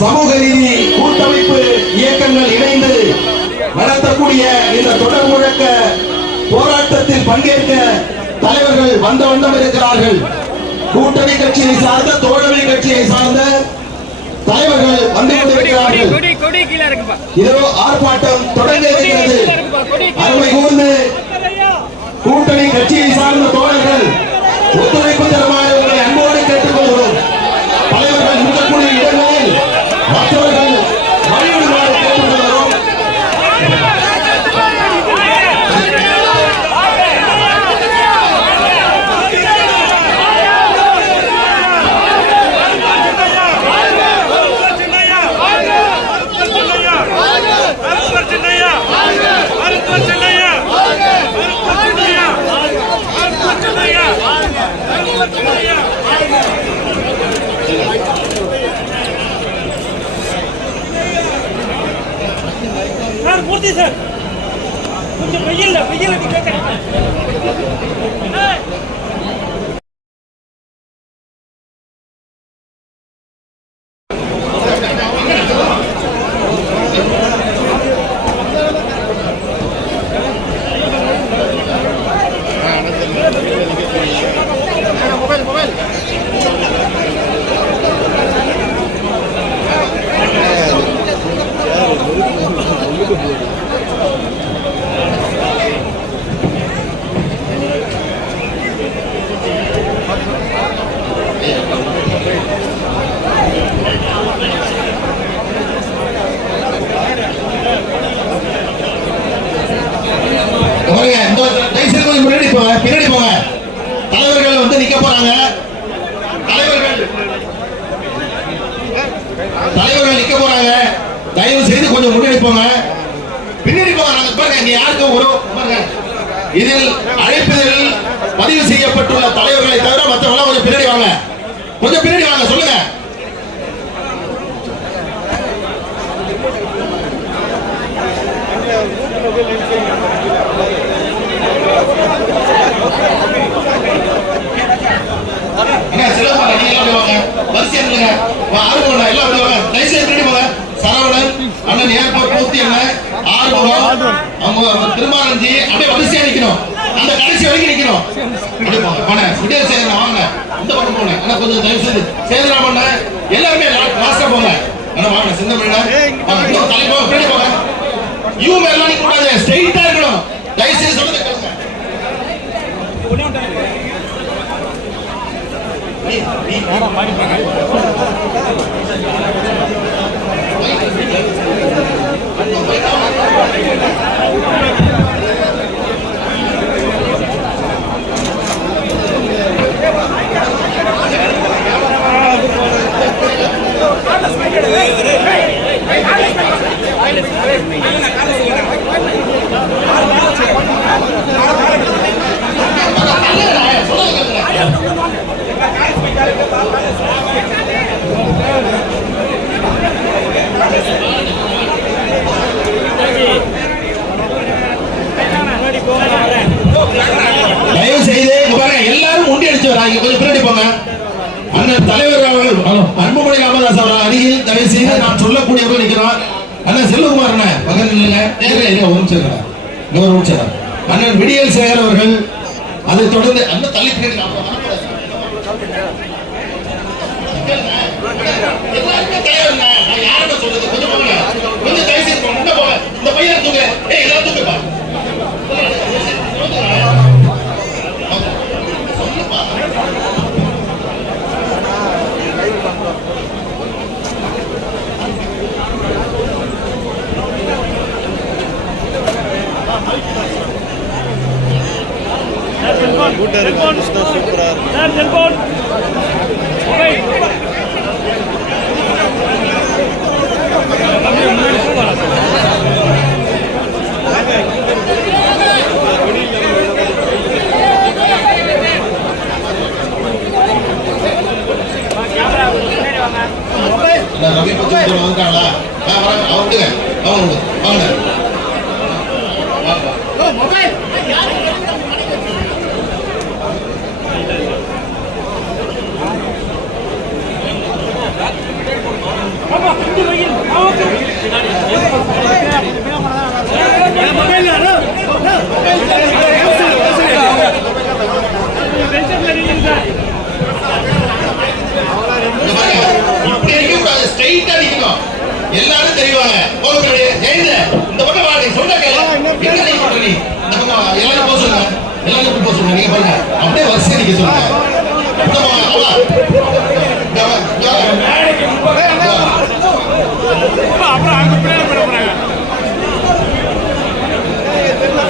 சமூக நீதி கூட்டமைப்பு இயக்கங்கள் இணைந்து நடத்தக்கூடிய இந்த தொடர் முழக்க போராட்டத்தில் பங்கேற்க தலைவர்கள் வந்த வண்ணம் இருக்கிறார்கள். கூட்டணி கட்சியை சார்ந்த தோழமை கட்சியை சார்ந்த தலைவர்கள் வந்து கொண்டிருக்கிறார்கள். இதோ ஆர்ப்பாட்டம் தொடங்க இருக்கிறது அருமை கூர்ந்து கூட்டணி கட்சியை சார்ந்த தோழர்கள் ஒத்துழைப்பு தருமாறு உங்களை அன்போடு கேட்டுக்கொள்கிறோம் தலைவர்கள் இருக்கக்கூடிய இடங்களில் மற்றவர்கள் வழிவிடுமாறு கேட்டுக்கொள்கிறோம் சார் மூர்த்தி சார். கொஞ்சம் வெயில் வெயில் கேட்கறேன் பாருங்க, இந்த தயவு செய்து கொஞ்சம் முன்னாடி போங்க பின்னாடி போங்க தலைவர்கள் வந்து நிக்க போறாங்க தலைவர்கள் தலைவர்கள் நிக்க போறாங்க தயவு செய்து கொஞ்சம் முன்னாடி போங்க பின்னாடி போங்க நாங்க பாருங்க நீ யாருக்கு ஒரு பாருங்க இதில் அழைப்பதில் பதிவு செய்யப்பட்டுள்ள தலைவர்களை தவிர மற்றவங்க கொஞ்சம் பின்னாடி வாங்க. கொஞ்சம் பின்னாடி வாங்க சொல்லுங்க. என்ன செலவு நீங்க எல்லாம் வாங்க. வரிசையா வா ஆறுமுகம் எல்லாம் வாங்க. தயவு செய்து பின்னாடி போங்க. சரவணன் அண்ணன் ஏர்போர்ட் மூர்த்தி அண்ணன் அவங்க திருமாரஞ்சி அப்படியே வரிசையா நிக்கணும். அந்த கடைசி வரைக்கும் நிக்கணும். போன. விடிய சேகரன் வாங்க. இந்த பக்கம் போங்க அண்ணா கொஞ்சம் தயவு செய்து. சேகரா பண்ண எல்லாருமே லாஸ்டா போங்க. அண்ணா வாங்க. சிந்தமிழ வாங்க இன்னும் தலை போங்க. பின்னாடி போங்க. யூ மேல நிக்க கூடாது ஸ்ட்ரைட்டா இருக்கணும். தயவு செய்து சொல்லுங்க கேளுங்க. தயவு செய்து எல்லாரும் முண்டி அடிச்சு வராங்க. கொஞ்சம் பின்னாடி போங்க. அண்ணன் தலைவர் அவர்கள் அன்புமணி ராமதாஸ் அவர்கள் அருகில் தயவு செய்து நான் சொல்லக்கூடியவர்கள் நிற்கிறோம் அண்ணன் செல்வகுமார் அண்ணன் பக்கத்தில் இல்லைங்க நேரில் இருங்க ஒரு நிமிஷம் நிமிஷம் அண்ணன் விடியல் சேகர் அவர்கள் அதை தொடர்ந்து அந்த தள்ளி பின்னாடி நான் வரக்கூடாது. எல்லாருமே தலைவருங்க. நான் யாருன்னு சொல்றது? கொஞ்சம் போங்க. கொஞ்சம் தயவு செய்து போங்க. உள்ள போங்க. இந்த பையனை தூக்கு. ஏய், எல்லாரும் தூக்குப்பா. சார் செல்போன் மொபைல் இந்த ரவி பச்சை வந்துட்டாங்களா ஆ, வராங்க. அவங்க விடுங்க. அவங்க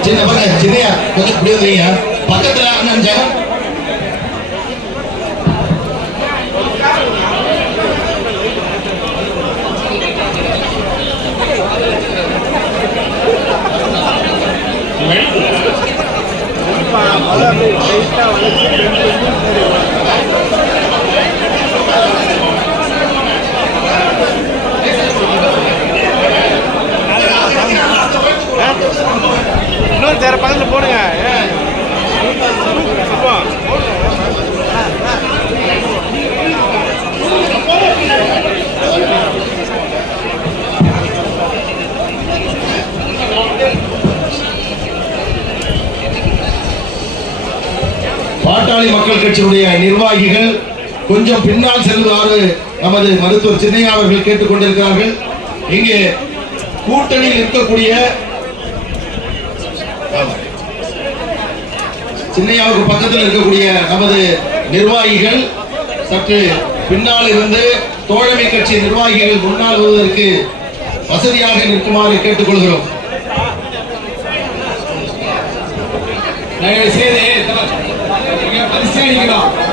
சின்ன பக்கம் சின்னையா கொஞ்சம் புரியுது பக்கத்துல அண்ணன் ஜெகன் நிர்வாகிகள் கொஞ்சம் பின்னால் செல்வாறு நமது மருத்துவர் சின்னையா அவர்கள் கேட்டுக் கொண்டிருக்கிறார்கள். இங்கே கூட்டணியில் இருக்கக்கூடிய சின்னையாவுக்கு பக்கத்தில் இருக்கக்கூடிய நமது நிர்வாகிகள் சற்று பின்னால் இருந்து தோழமை கட்சி நிர்வாகிகள் முன்னால் வருவதற்கு வசதியாக நிற்குமாறு கேட்டுக்கொள்கிறோம். தயவு செய்து பரிசீலிக்கலாம்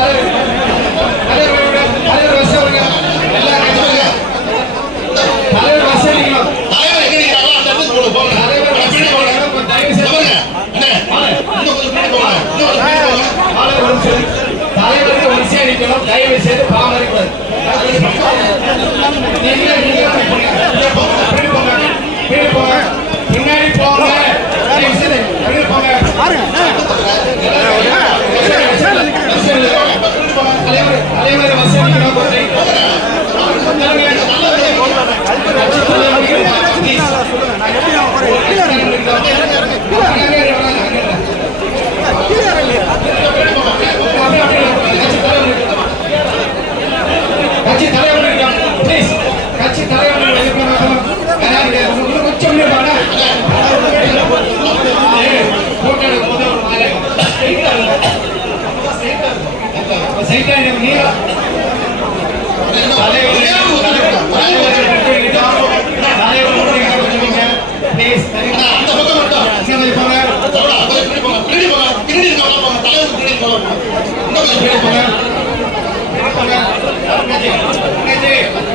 தலைவர் Thank you.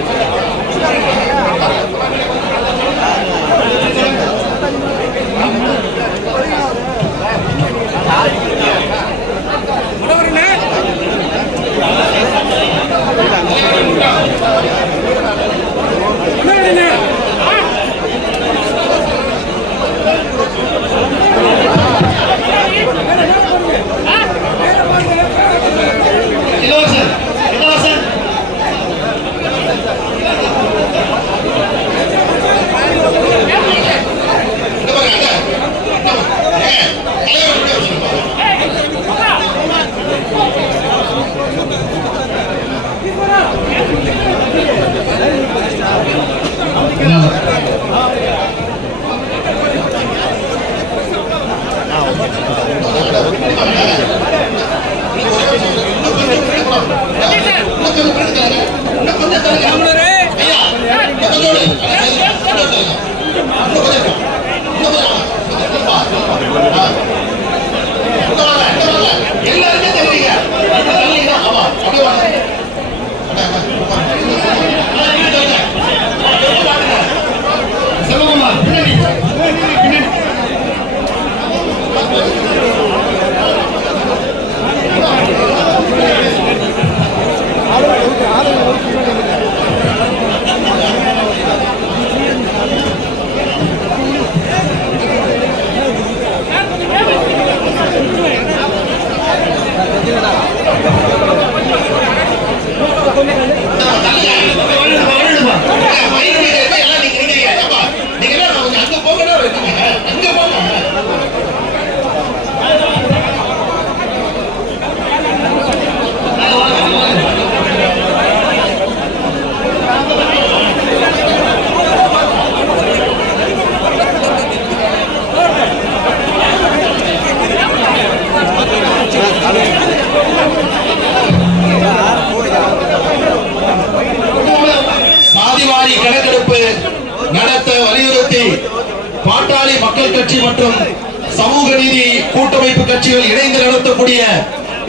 கட்சிகள் இணைந்து நடத்தக்கூடிய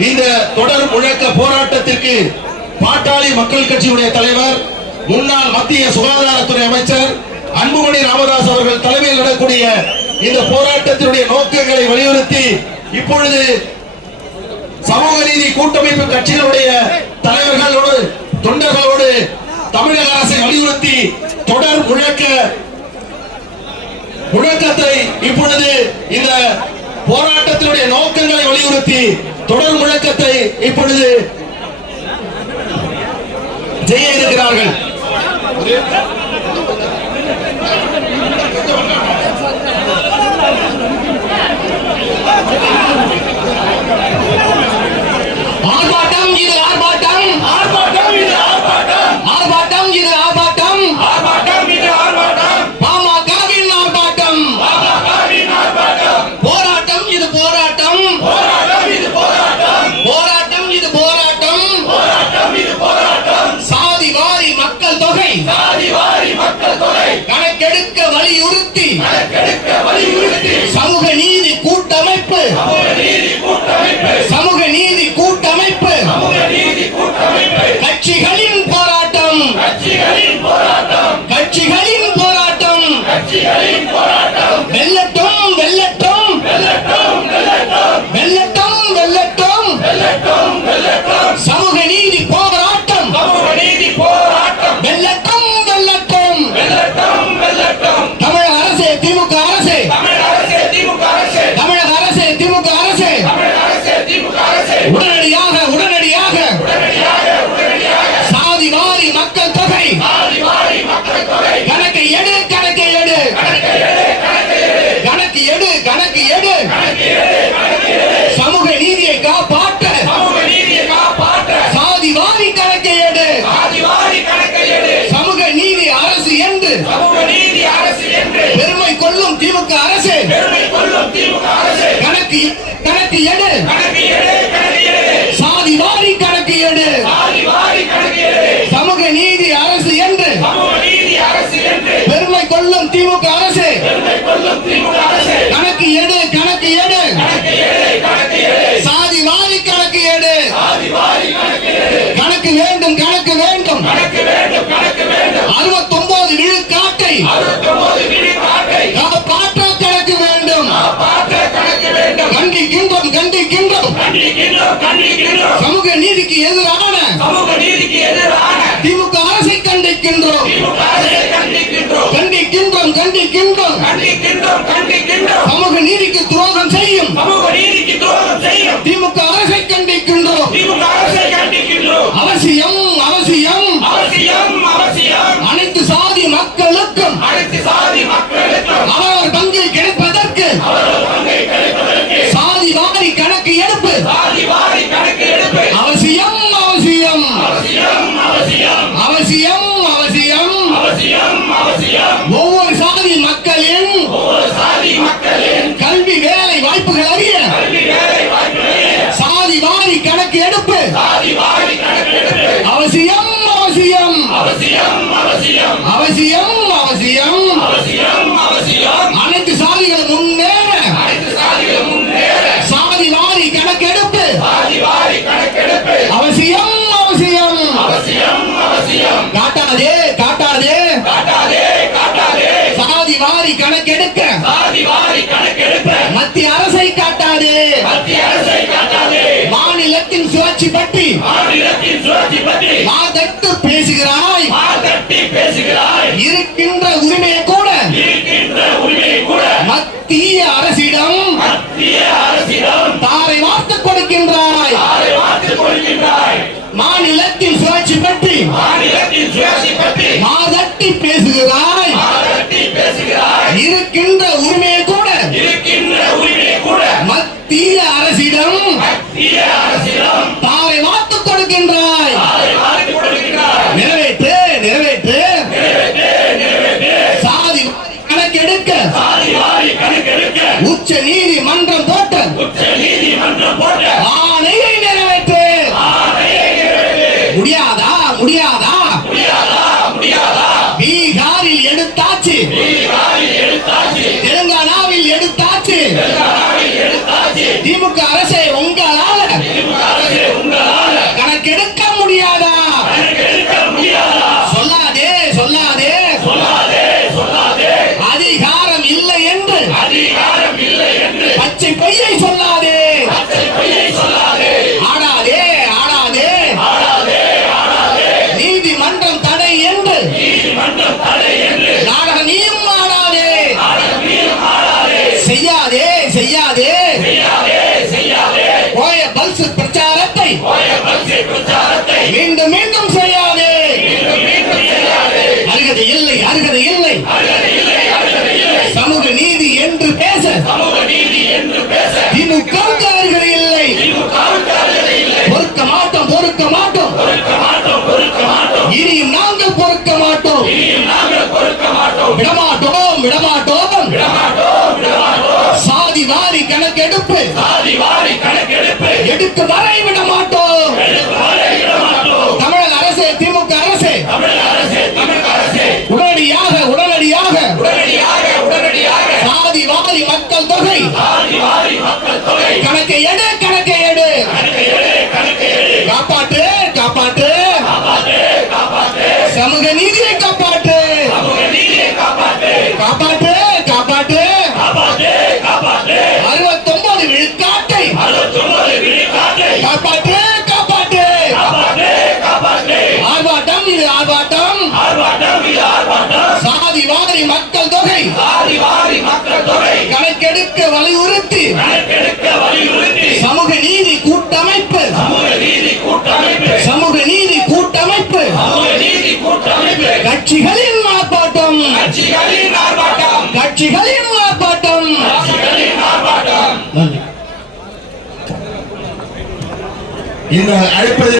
இந்த தொடர் முழக்க போராட்டத்திற்கு பாட்டாளி மக்கள் கட்சியுடைய தலைவர் முன்னாள் மத்திய சுகாதாரத்துறை அமைச்சர் அன்புமணி ராமதாஸ் அவர்கள் தலைமையில் நடக்கூடிய இந்த போராட்டத்தினுடைய நோக்கங்களை வலியுறுத்தி இப்பொழுது சமூக நீதி கூட்டமைப்பு கட்சிகளுடைய தலைவர்களோடு தொண்டர்களோடு தமிழக அரசை வலியுறுத்தி தொடர் முழக்க முழக்கத்தை இப்பொழுது இந்த போராட்டத்தினுடைய நோக்கங்களை வலியுறுத்தி தொடர் முழக்கத்தை இப்பொழுது செய்ய இருக்கிறார்கள். ஆர்ப்பாட்டம் இது ஆர்ப்பாட்டம் ஆர்ப்பாட்டம் இது ஆர்ப்பாட்டம் ஆர்ப்பாட்டம் இது ஆர்ப்பாட்டம் ஆர்ப்பாட்டம் இது ஆர்ப்பாட்டம் பாமகவின் ஆர்ப்பாட்டம் பாமகவின் ஆர்ப்பாட்டம் போராட்டம் இது போராட்டம் போராட்டம் இது போராட்டம் போராட்டம் இது போராட்டம் போராட்டம் இது போராட்டம் சாதி வாரி மக்கள் தொகை சாதி வாரி மக்கள் தொகை கணக்கெடுக்க வலியுறுத்தி. சமூக நீதி கூட்டமைப்பு. சமூக நீதி கூட்டமைப்பு. கட்சிகளின் போராட்டம். கட்சிகளின் போராட்டம். கட்சிகளின் போராட்டம். கணக்கு எடு. சாதி வாரி கணக்கு எடு. சமூக நீதி அரசு என்று. பெருமை கொள்ளும் திமுக அரசு. கணக்கு எடு கணக்கு எடு. சாதி வாரி கணக்கு எடு. கணக்கு வேண்டும் கணக்கு வேண்டும். அறுபத்தொன்பது விழுக்காட்டை. சமூக நீதிக்கு எதிரான சமூக நீதிக்கு எதிரான திமுக அரசை கண்டிக்கின்றோம். கண்டிக்கின்றோம். கண்டிக்கின்றோம் கண்டிக்கின்றோம். கண்டிக்கின்றோம் சமூக நீதிக்கு துரோகம் செய்யும் சமூக நீதிக்கு துரோகம் செய்யும். திமுக அரசை கண்டிக்கின்றோம். திமுக அரசை கண்டிக்கின்றோம். அவசியம் அவசியம். அவசியம் அவசியம். அனைத்து சாதி மக்களுக்கும் அனைத்து சாதி மக்களின் கல்வி வேலை வாய்ப்புகள் அறிய. சாதி வாரி கணக்கு எடுப்பு. அவசியம் அவசியம். அவசியம் அவசியம். அனைத்து சாதிகளும் முன்னேற. சாதி வாரி கணக்கு எடுப்பு. அவசியம் அவசியம். காட்டாதே கணக்கெடுக்க. சாதி வாரி கணக்கெடுக்க மத்திய அரசை காட்டாதே. மத்திய அரசை காட்டாதே. மாநிலத்தின் சுழற்சி பற்றி. மாநிலத்தின் சுழற்சி பற்றி. மாதட்டு பேசுகிறாய். மாதட்டி பேசுகிறாய். இருக்கின்ற உரிமையை கூட. இருக்கின்ற உரிமையை கூட. மத்திய அரசிடம். மத்திய அரசிடம். தாரை வார்த்து கொடுக்கின்றாய். தாரை வார்த்து கொடுக்கின்றாய். மாநிலத்தின் சுழற்சி பற்றி. மாநிலத்தின் சுழற்சி பற்றி. மாதட்டி பேசுகிறாய் மாதட்டி பேசுகிறாய். இருக்கின்ற உரிமையை கூட இருக்கின்ற உரிமையை கூட மத்திய அரசிடம் மத்திய அரசிடம் தாரை வார்த்து கொடுக்கின்றாய். நிறைவேற்று நிறைவேற்று. சாதி கணக்கெடுக்க. உச்ச நீதிமன்றம் போட்ட. உச்ச நீதிமன்றம் போட்ட. ஆணையை நிறைவேற்று. முடியாதா முடியாதா? முடியாதா முடியாதா? பீகாரில் எடுத்தாச்சு. பீகாரில் தெலுங்கானாவில் எடுத்தாச்சு. திமுக அரசை உங்க பிரச்சாரத்தை மீண்டும் மீண்டும் செய்யாதே. அருகதை இல்லை அருகதை இல்லை. சமூக நீதி என்று பேச. திமுக அருகதை இல்லை. பொறுக்க மாட்டோம் பொறுக்க மாட்டோம். இனியும் நாங்கள் பொறுக்க மாட்டோம். விடமாட்டோம் விடமாட்டோம். சாதி வாரி கணக்கெடுப்பு எடுத்து வரை விட மாட்டோம். தமிழக அரசே திமுக அரசே. உடனடியாக உடனடியாக. சாதி வாரி மக்கள் தொகை. கணக்கை எடு காப்பாற்று காப்பாற்று. ஆர்ப்பாட்டம் இது ஆர்ப்பாட்டம். சாதி வாரி மக்கள் தொகை. கணக்கெடுக்க வலியுறுத்தி. சமூக நீதி கூட்டமைப்பு. சமூக நீதி கூட்டமைப்பு. கட்சிகளின் ஆர்ப்பாட்டம். கட்சிகளின் ஆர்ப்பாட்டம் நன்றி இந்த அழைப்பது